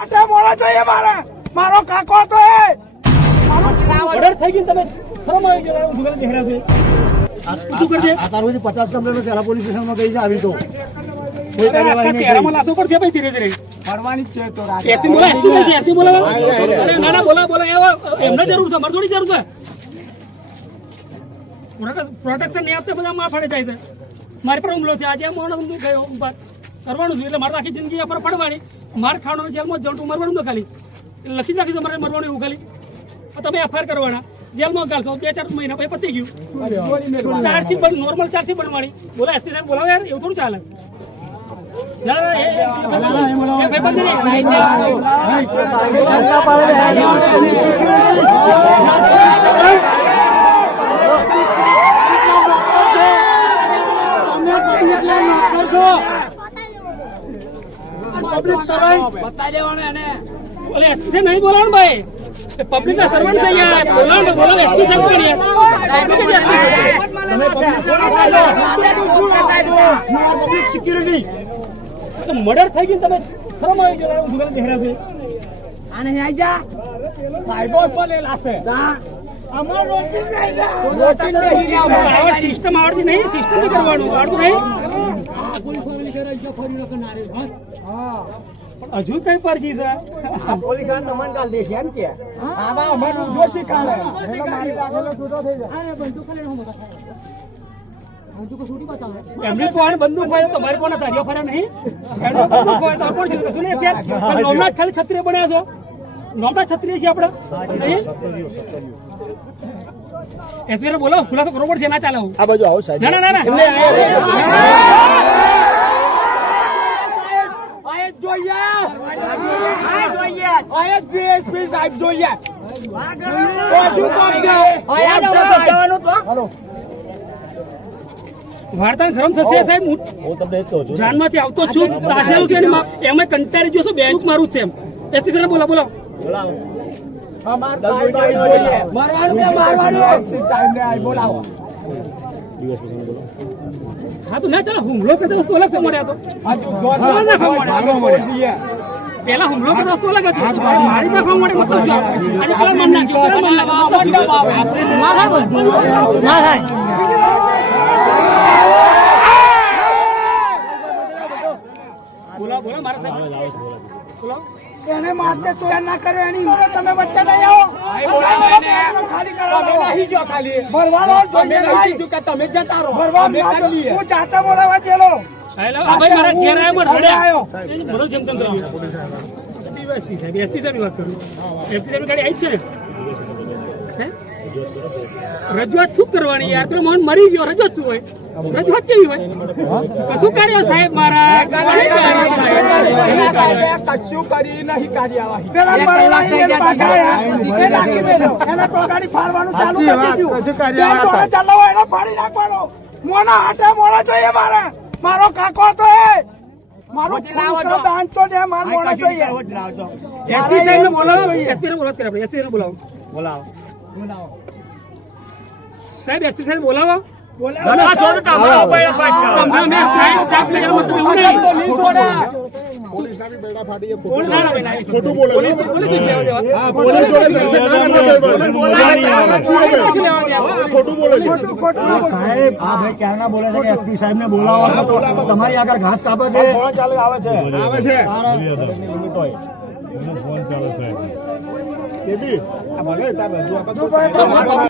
આટલા મોડા જોઈએ મારે. મારો કાકો હતો એ. મારો ઓર્ડર થઈ ગયું તમે ગયો છે. ઊંચું કરજે? આ તારું પચાસ કમ્પ્લેનો પહેલા પોલીસ સ્ટેશનમાં ગઈ છે આવી તો. કોઈ કાર્યવાહી નહીં ચહેરામાં થઈ. લાશો પડશે ભાઈ ધીરે ધીરે. ફરવાની છે તો એસી બોલા એસી બોલા એસી બોલા અરે ના ના બોલા બોલા એવા એમને જરૂર છે મારે થોડી જરૂર છે. પ્રોટેક્શન નહીં આપતા બધા માં ફાડે જાય છે. મારી પર હુમલો થયો. આજે હું ગયો કરવાનું છે એટલે મારે આખી જિંદગી પર પડવાની. માર ખાવાનો જેલમાં જવું મરવાનું તો ખાલી લખી નાખી તમારે મારે મરવાનું એવું ખાલી તમે એફઆઈઆર કરવાના જેલમાં ગાળશો બે ચાર મહિના પછી પતી ગયું ચારથી બંધ નોર્મલ ચારથી બનવાની બોલા એસપી સાહેબ બોલાવે યાર એવું થોડું ચાલે ના, ના, એ- એ- એ- ના, ના, એ બોલાવો. એ ભાઈબંધ નહીં. તમે public ને નોકર છો. Public servant. બોલે એસપી નહીં બોલાવો ભાઈ? પબ્લિક ના સર્વન્ટ છે યાર બોલાવો બોલો એસપી સાહેબ કોણ યાર security. તો મર્ડર થઈ ગયું તમે શરમ આવી ગયો હું દુકાને બેહરા છે. આને આઈ જા. સાહેબો લાસે જા. અમાર રોટી નહીં. જા રોટી નહીં સિસ્ટમ આવડતી નહીં. સિસ્ટમ કરવાનું. આવડતું નહીં. હજુ કઈ પરજી છે? આવા અમારું જોશી કાઢે એટલે મારી પાછળ છૂટો થઈ જાય. કોણ બંદૂક હોય તો તમારે ફર્યા નહીં? એમને બંદૂક હોય તો કોણ કશું નહીં અત્યારે? નોમના ખાલી છત્રીય બન્યા છો. નોમના છત્રીય છીએ આપણે. નહીં? એસપી બોલો ખુલાસો કરવો પડશે ના ચાલે હું આ બાજુ આવો સાહેબ. ના ના ના ના આયે જોઈએ આયે જોઈએ સાહેબ જોઈએ. શું કામ છે? આયે જવાનું તો? વાર્તા ગરમ થશે સાહેબ? હું હું તમને જ કહું છું. જાનમાંથી આવતો છું. તાસેલું છે. એમાં કંટાળી ગયો છું. બેંક મારું છે એમ. એસપી સાહેબ બોલા બોલો હા તો ના ચાલો હુમલો કરતા વસ્તુ અલગ છે મળ્યા તો. પેલા હુમલો કરતા વસ્તુ અલગ હતી. મારી નાખવા માટે મતલબ જો અને પેલા મન નાખ્યું પેલા મન નાખ્યો. ના થાય ના થાય. બોલો બોલો મારા સાહેબ. બોલો. એને મારતે તો ના કર્યો એની ઉંમરે તમે વચ્ચે નહીં આવો. ખાલી કરો. નહીં જો ખાલી. કે તમે જતા રહો. જો હું જાતા બોલાવા ચેલો. હાલો, આ ભાઈ મારા ઘેર આવ્યો મને હવે આવ્યો. બોલો જેમ તેમ કરો. એસપી સાહેબ વાત કરું. એસપી સાહેબની ગાડી આવી છે રજૂઆત શું કરવાની યાર? પેલો મોહન મરી ગયો રજૂઆત શું હોય? રજૂઆત કેવી હોય? કશું કાર્ય સાહેબ મારા? કશું કરી નહીં કાર્યવાહી મોના હાટે મોડા જોઈએ મારે. મારો કાકો હતો એ મારું છે મોડા જોઈએ એસપી સાહેબ ને બોલાવો. એસપી ને બોલાવો આપણે એસપી ને બોલાવો. બોલાવો. સાહેબ એસપી સાહેબ બોલાવો. બોલાવો. સાહેબ સાહેબ એવું નહીં. ખોટું બોલે. ખોટું બોલે સાહેબ આ ભાઈ ક્યારના બોલે છે કે એસપી સાહેબ ને બોલાવો છો તો તમારી આગળ ઘાસ કાપે છે આવે છે તું ભાઈ